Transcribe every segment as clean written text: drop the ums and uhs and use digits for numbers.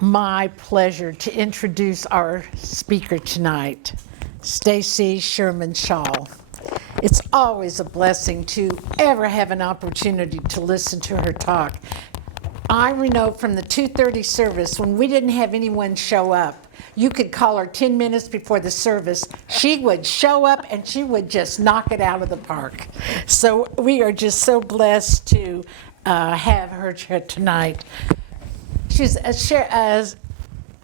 my pleasure to introduce our speaker tonight, Stacy Shull. It's always a blessing to ever have an opportunity to listen to her talk. I know from the 2:30 service, when we didn't have anyone show up, you could call her 10 minutes before the service. She would show up and she would just knock it out of the park. So we are just so blessed to have her tonight.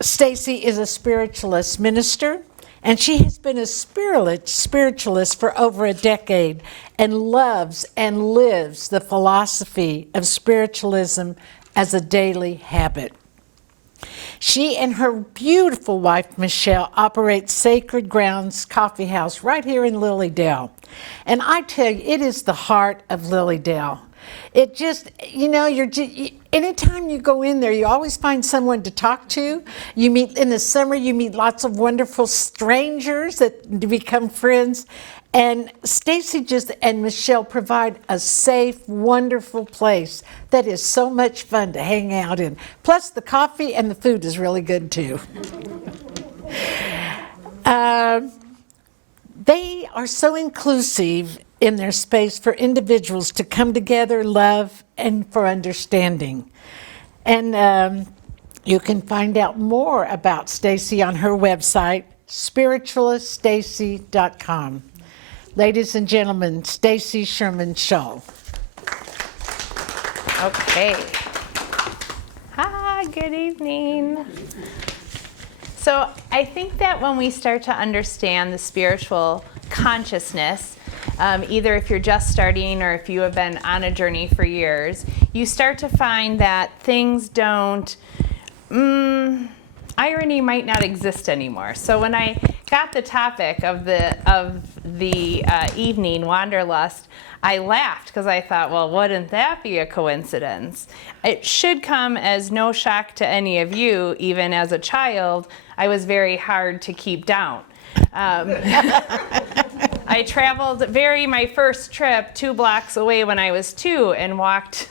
Stacy is a spiritualist minister, and she has been a spiritualist for over a decade and loves and lives the philosophy of spiritualism as a daily habit. She and her beautiful wife, Michelle, operate Sacred Grounds Coffee House right here in Lilydale. And I tell you, it is the heart of Lilydale. It just, anytime you go in there, you always find someone to talk to. You meet, in the summer, you meet lots of wonderful strangers that become friends. And Stacy and Michelle provide a safe, wonderful place that is so much fun to hang out in. Plus, the coffee and the food is really good, too. They are so inclusive in their space for individuals to come together, love, and for understanding. And you can find out more about Stacy on her website, spiritualiststacy.com. Ladies and gentlemen, Stacy Shull. Okay. Hi, good evening. So I think that when we start to understand the spiritual consciousness, either if you're just starting or if you have been on a journey for years, you start to find that things don't, irony might not exist anymore. So when I got the topic of the evening, Wanderlust, I laughed because I thought, well, wouldn't that be a coincidence? It should come as no shock to any of you. Even as a child, I was very hard to keep down. I traveled my first trip 2 blocks away when I was 2 and walked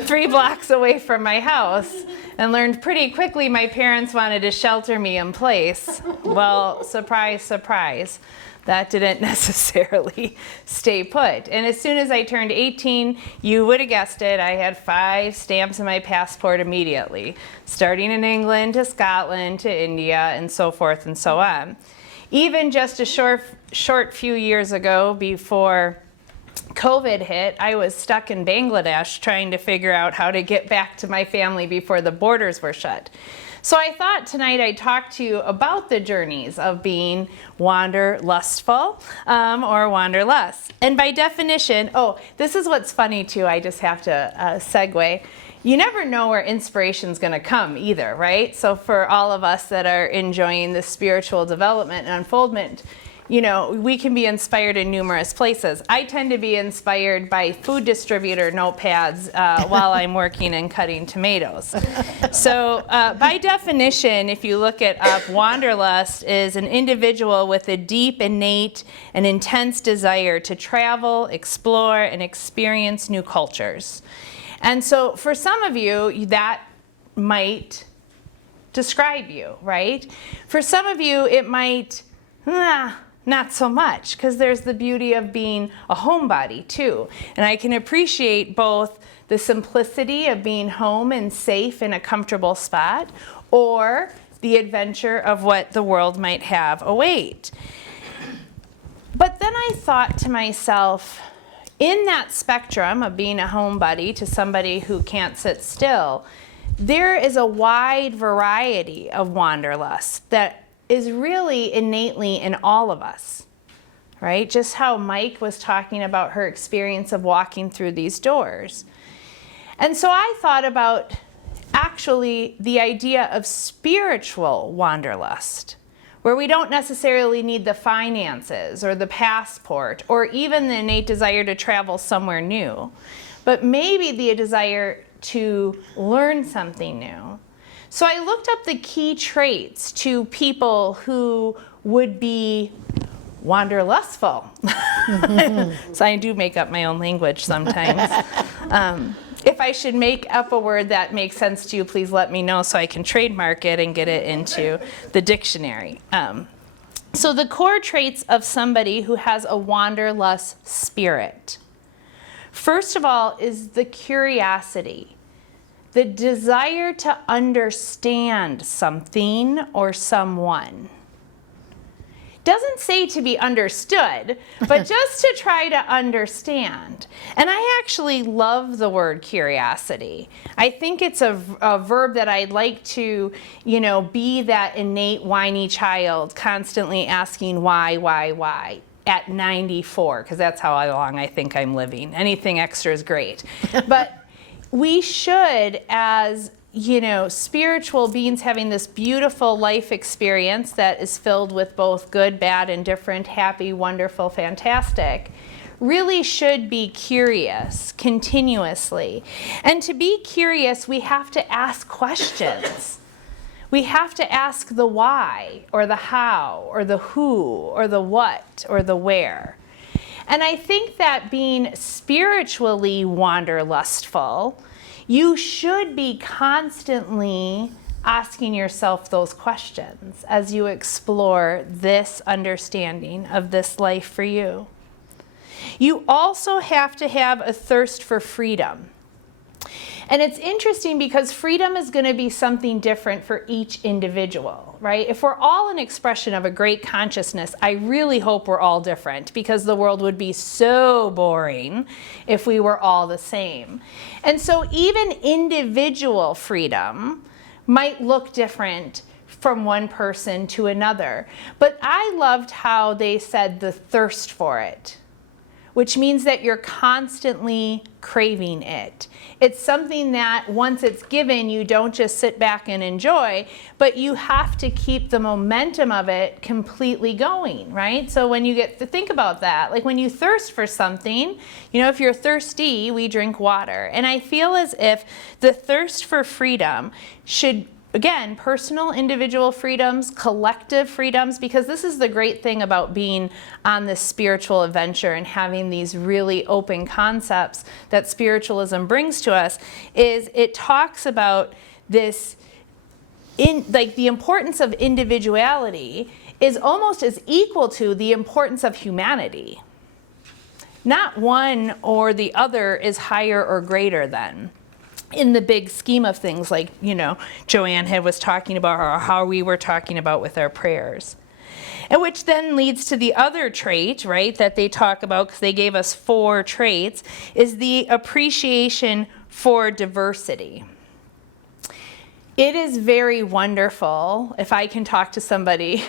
3 blocks away from my house and learned pretty quickly my parents wanted to shelter me in place. Well, surprise, surprise, that didn't necessarily stay put. And as soon as I turned 18, you would have guessed it, I had 5 stamps in my passport immediately, starting in England to Scotland to India and so forth and so on. Even just a short few years ago, before COVID hit, I was stuck in Bangladesh trying to figure out how to get back to my family before the borders were shut. So I thought tonight I'd talk to you about the journeys of being wanderlustful or wanderlust. And by definition, this is what's funny too, I just have to segue. You never know where inspiration's going to come either, right? So for all of us that are enjoying the spiritual development and unfoldment, we can be inspired in numerous places. I tend to be inspired by food distributor notepads while I'm working and cutting tomatoes. So by definition, if you look it up, wanderlust is an individual with a deep, innate, and intense desire to travel, explore, and experience new cultures. And so for some of you, that might describe you, right? For some of you, it might, not so much, because there's the beauty of being a homebody too. And I can appreciate both the simplicity of being home and safe in a comfortable spot, or the adventure of what the world might have await. But then I thought to myself, in that spectrum of being a homebody to somebody who can't sit still, there is a wide variety of wanderlust that is really innately in all of us, right? Just how Mike was talking about her experience of walking through these doors. And so I thought about actually the idea of spiritual wanderlust, where we don't necessarily need the finances or the passport or even the innate desire to travel somewhere new, but maybe the desire to learn something new. So I looked up the key traits to people who would be wanderlustful. So I do make up my own language sometimes. If I should make up a word that makes sense to you, please let me know so I can trademark it and get it into the dictionary. So the core traits of somebody who has a wanderlust spirit. First of all is the curiosity, the desire to understand something or someone. Doesn't say to be understood, but just to try to understand. And I actually love the word curiosity. I think it's a verb that I'd like to, be that innate whiny child constantly asking why at 94, because that's how long I think I'm living. Anything extra is great. But we should, as spiritual beings having this beautiful life experience that is filled with both good, bad, indifferent, happy, wonderful, fantastic, really should be curious continuously. And to be curious, we have to ask questions. We have to ask the why, or the how, or the who, or the what, or the where. And I think that being spiritually wanderlustful, you should be constantly asking yourself those questions as you explore this understanding of this life for you. You also have to have a thirst for freedom. And it's interesting because freedom is going to be something different for each individual, right? If we're all an expression of a great consciousness, I really hope we're all different, because the world would be so boring if we were all the same. And so even individual freedom might look different from one person to another. But I loved how they said the thirst for it, which means that you're constantly craving it. It's something that once it's given, you don't just sit back and enjoy, but you have to keep the momentum of it completely going, right? So when you get to think about that, like when you thirst for something, if you're thirsty, we drink water. And I feel as if the thirst for freedom should, again, personal, individual freedoms, collective freedoms, because this is the great thing about being on this spiritual adventure and having these really open concepts that spiritualism brings to us, is it talks about this, the importance of individuality is almost as equal to the importance of humanity. Not one or the other is higher or greater than, in the big scheme of things, like, Joanne was talking about, or how we were talking about with our prayers. And which then leads to the other trait, right, that they talk about, because they gave us 4 traits, is the appreciation for diversity. It is very wonderful if I can talk to somebody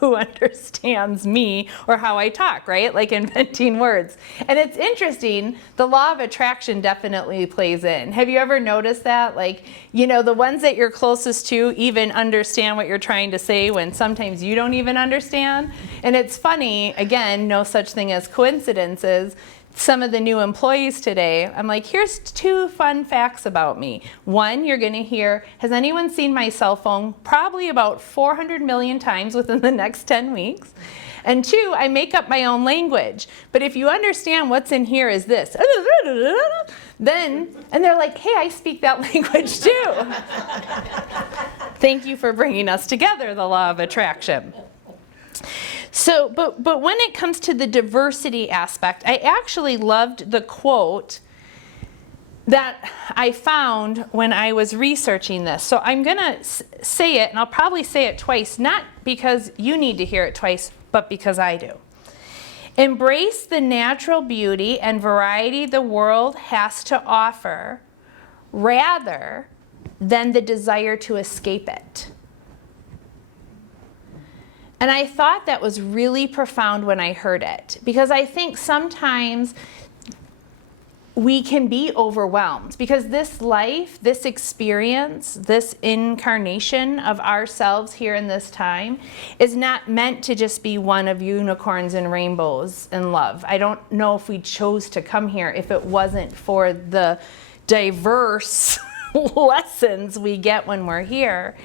who understands me or how I talk, right? Like inventing words. And it's interesting, the law of attraction definitely plays in. Have you ever noticed that? Like, the ones that you're closest to even understand what you're trying to say when sometimes you don't even understand. And it's funny, again, no such thing as coincidences. Some of the new employees today, I'm like, here's 2 fun facts about me. 1, you're going to hear, has anyone seen my cell phone? Probably about 400 million times within the next 10 weeks. And 2, I make up my own language. But if you understand what's in here is this, then, and they're like, hey, I speak that language too. Thank you for bringing us together, the law of attraction. So, but when it comes to the diversity aspect, I actually loved the quote that I found when I was researching this. So I'm going to say it, and I'll probably say it twice, not because you need to hear it twice, but because I do. Embrace the natural beauty and variety the world has to offer, rather than the desire to escape it. And I thought that was really profound when I heard it, because I think sometimes we can be overwhelmed, because this life, this experience, this incarnation of ourselves here in this time is not meant to just be one of unicorns and rainbows and love. I don't know if we chose to come here if it wasn't for the diverse lessons we get when we're here.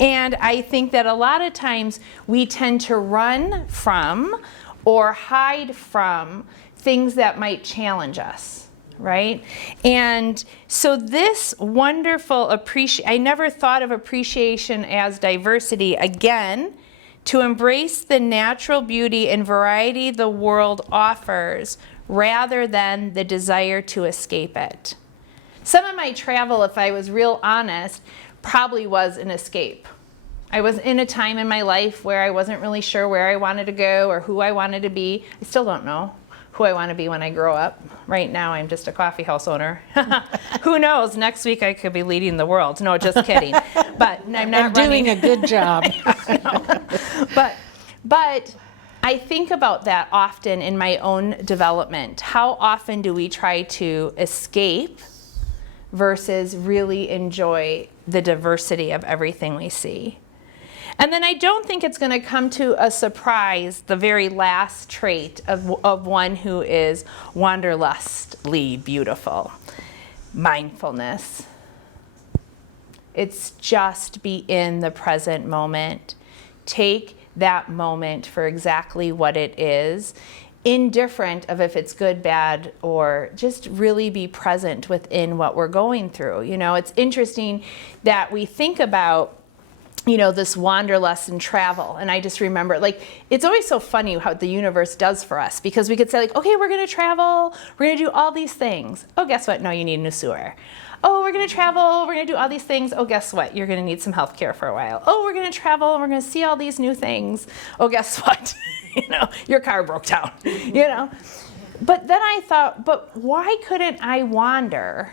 And I think that a lot of times we tend to run from or hide from things that might challenge us. right? And so this wonderful I never thought of appreciation as diversity. Again, to embrace the natural beauty and variety the world offers rather than the desire to escape it. Some of my travel, if I was real honest, probably was an escape. I was in a time in my life where I wasn't really sure where I wanted to go or who I wanted to be. I still don't know who I want to be when I grow up. Right now, I'm just a coffee house owner. Who knows? Next week, I could be leading the world. No, just kidding. But I'm not and doing a good job. But I think about that often in my own development. How often do we try to escape versus really enjoy the diversity of everything we see? And then I don't think it's going to come to a surprise, the very last trait of one who is wanderlustly beautiful, mindfulness. It's just be in the present moment. Take that moment for exactly what it is, indifferent of if it's good, bad, or just really be present within what we're going through. You know, it's interesting that we think about, you know, this wanderlust and travel. And I just remember, like, it's always so funny how the universe does for us, because we could say, like, okay, we're going to travel, we're going to do all these things. Oh, guess what? No, you need a new sewer. Oh, we're going to travel, we're going to do all these things. Oh, guess what? You're going to need some health care for a while. Oh, we're going to travel, we're going to see all these new things. Oh, guess what? You know, your car broke down, you know. But then I thought, but why couldn't I wander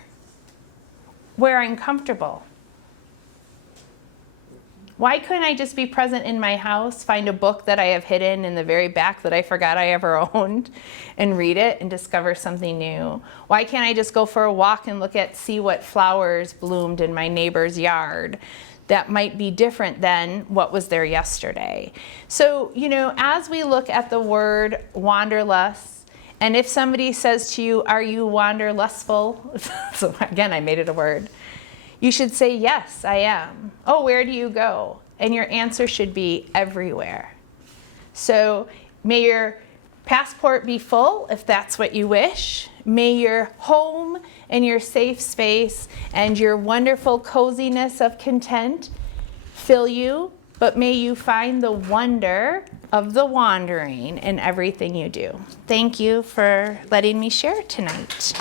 where I'm comfortable? Why couldn't I just be present in my house, find a book that I have hidden in the very back that I forgot I ever owned, and read it and discover something new? Why can't I just go for a walk and see what flowers bloomed in my neighbor's yard that might be different than what was there yesterday? So, you know, as we look at the word wanderlust, and if somebody says to you, are you wanderlustful? So again, I made it a word. You should say, yes, I am. Oh, where do you go? And your answer should be everywhere. So may your passport be full, if that's what you wish. May your home and your safe space and your wonderful coziness of content fill you, but may you find the wonder of the wandering in everything you do. Thank you for letting me share tonight.